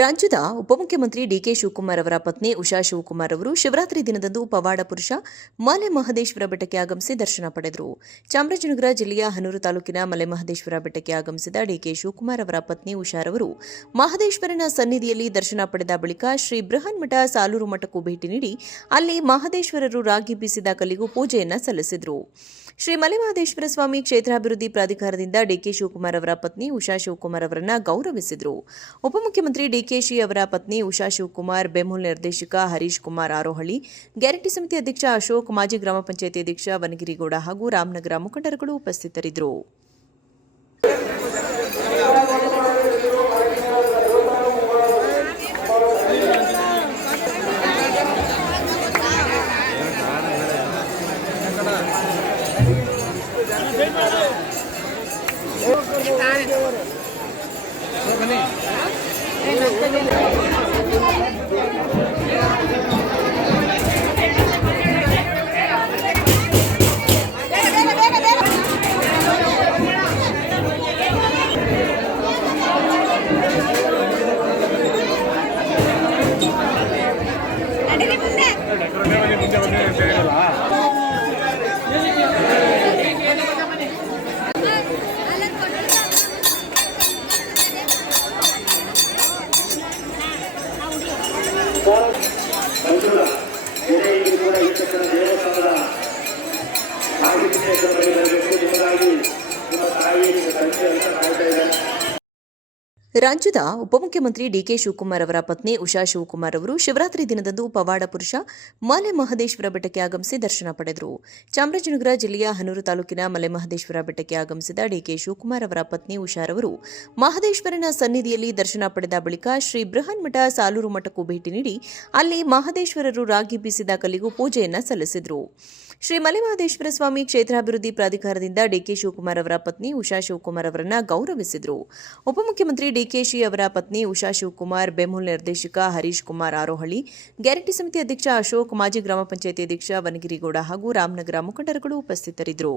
ರಾಜ್ಯದ ಉಪಮುಖ್ಯಮಂತ್ರಿ ಡಿಕೆ ಶಿವಕುಮಾರ್ ಅವರ ಪತ್ನಿ ಉಷಾ ಶಿವಕುಮಾರ್ ಅವರು ಶಿವರಾತ್ರಿ ದಿನದಂದು ಪವಾಡ ಪುರುಷ ಮಲೆ ಮಹದೇಶ್ವರ ಬೆಟ್ಟಕ್ಕೆ ಆಗಮಿಸಿ ದರ್ಶನ ಪಡೆದರು. ಚಾಮರಾಜನಗರ ಜಿಲ್ಲೆಯ ಹನೂರು ತಾಲೂಕಿನ ಮಲೆ ಮಹದೇಶ್ವರ ಬೆಟ್ಟಕ್ಕೆ ಆಗಮಿಸಿದ ಡಿಕೆ ಶಿವಕುಮಾರ್ ಅವರ ಪತ್ನಿ ಉಷಾರವರು ಮಹದೇಶ್ವರನ ಸನ್ನಿಧಿಯಲ್ಲಿ ದರ್ಶನ ಪಡೆದ ಬಳಿಕ ಶ್ರೀ ಬೃಹನ್ಮಠ ಸಾಲೂರು ಮಠಕ್ಕೂ ಭೇಟಿ ನೀಡಿ ಅಲ್ಲಿ ಮಹದೇಶ್ವರರು ರಾಗಿ ಬೀಸಿದ ಕಲ್ಲಿಗೂ ಪೂಜೆಯನ್ನ ಸಲ್ಲಿಸಿದರು. ಶ್ರೀ ಮಲೆಮಹದೇಶ್ವರ ಸ್ವಾಮಿ ಕ್ಷೇತ್ರಾಭಿವೃದ್ಧಿ ಪ್ರಾಧಿಕಾರದಿಂದ ಡಿಕೆ ಶಿವಕುಮಾರ್ ಅವರ ಪತ್ನಿ ಉಷಾ ಶಿವಕುಮಾರ್ ಅವರನ್ನು ಗೌರವಿಸಿದರು. ಉಪಮುಖ್ಯಮಂತ್ರಿ ಡಿಕೆಶಿ ಅವರ ಪತ್ನಿ ಉಷಾ ಶಿವಕುಮಾರ್, ಬೆಮೂಲ್ ನಿರ್ದೇಶಕ ಹರೀಶ್ ಕುಮಾರ್ ಆರೋಹಳ್ಳಿ, ಗ್ಯಾರಂಟಿ ಸಮಿತಿ ಅಧ್ಯಕ್ಷ ಅಶೋಕ್, ಮಾಜಿ ಗ್ರಾಮ ಪಂಚಾಯಿತಿ ಅಧ್ಯಕ್ಷ ವನಗಿರಿಗೌಡ ಹಾಗೂ ರಾಮನಗರ ಮುಖಂಡರುಗಳು ಉಪಸ್ಥಿತರಿದ್ದರು. ರಾಜ್ಯದ ಉಪಮುಖ್ಯಮಂತ್ರಿ ಡಿಕೆ ಶಿವಕುಮಾರ್ ಅವರ ಪತ್ನಿ ಉಷಾ ಶಿವಕುಮಾರ್ ಅವರು ಶಿವರಾತ್ರಿ ದಿನದಂದು ಪವಾಡ ಪುರುಷ ಮಲೆ ಮಹದೇಶ್ವರ ಬೆಟ್ಟಕ್ಕೆ ಆಗಮಿಸಿ ದರ್ಶನ ಪಡೆದರು. ಚಾಮರಾಜನಗರ ಜಿಲ್ಲೆಯ ಹನೂರು ತಾಲೂಕಿನ ಮಲೆ ಮಹದೇಶ್ವರ ಬೆಟ್ಟಕ್ಕೆ ಆಗಮಿಸಿದ ಡಿಕೆ ಶಿವಕುಮಾರ್ ಅವರ ಪತ್ನಿ ಉಷಾರವರು ಮಹದೇಶ್ವರನ ಸನ್ನಿಧಿಯಲ್ಲಿ ದರ್ಶನ ಪಡೆದ ಬಳಿಕ ಶ್ರೀ ಬೃಹನ್ಮಠ ಸಾಲೂರು ಮಠಕ್ಕೂ ಭೇಟಿ ನೀಡಿ ಅಲ್ಲಿ ಮಹದೇಶ್ವರರು ರಾಗಿ ಬೀಸಿದ ಕಲ್ಲಿಗೂ ಪೂಜೆಯನ್ನ ಸಲ್ಲಿಸಿದರು. ಶ್ರೀ ಮಲೆಮಹದೇಶ್ವರ ಸ್ವಾಮಿ ಕ್ಷೇತ್ರಾಭಿವೃದ್ಧಿ ಪ್ರಾಧಿಕಾರದಿಂದ ಡಿಕೆ ಶಿವಕುಮಾರ್ ಅವರ ಪತ್ನಿ ಉಷಾ ಶಿವಕುಮಾರ್ ಅವರನ್ನು ಗೌರವಿಸಿದರು. ಉಪಮುಖ್ಯಮಂತ್ರಿ ಡಿಕೆಶಿ ಅವರ ಪತ್ನಿ ಉಷಾ ಶಿವಕುಮಾರ್, ಬೆಮೂಲ್ ನಿರ್ದೇಶಕ ಹರೀಶ್ ಕುಮಾರ್ ಆರೋಹಳ್ಳಿ, ಗ್ಯಾರಂಟಿ ಸಮಿತಿ ಅಧ್ಯಕ್ಷ ಅಶೋಕ್, ಮಾಜಿ ಗ್ರಾಮ ಪಂಚಾಯಿತಿ ಅಧ್ಯಕ್ಷ ವನಗಿರಿಗೌಡ ಹಾಗೂ ರಾಮನಗರ ಮುಖಂಡರುಗಳು ಉಪಸ್ಥಿತರಿದ್ದರು.